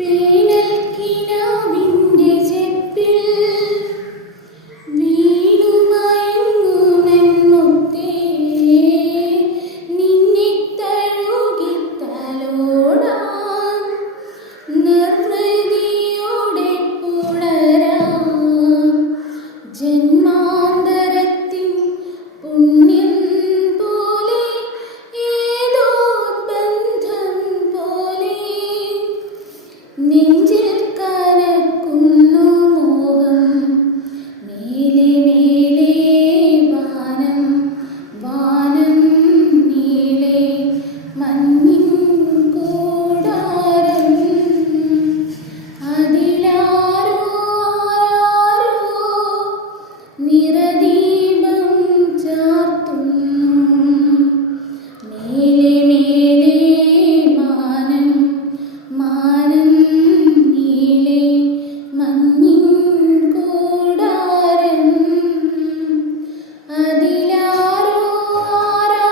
വേനൽക്കിനാവിന്റെ ചെപ്പിൽ വീണുമയങ്ങുമെൻ മുത്തേ, നിന്നെ തഴുകി തലോടാൻ നിർവൃതിയോടെ പുണരാം. ജന്മാന്തരത്തിൻ പുണ്യം പോലെ, ഏതോ ബന്ധം പോലെ നെഞ്ചിൽ കനക്കുന്നു മോഹം. മേലെ മേലെ വാനം, വാനം നീളെ മഞ്ഞിൻ കൂടാരം. അതിലാരോ ആരോ നിറദീപം ചാർത്തുന്നു. മേലെ മേലെ മാനം, മാനം നീളെ മഞ്ഞിൻ കൂടാരം. അതിലാരോ ആരോ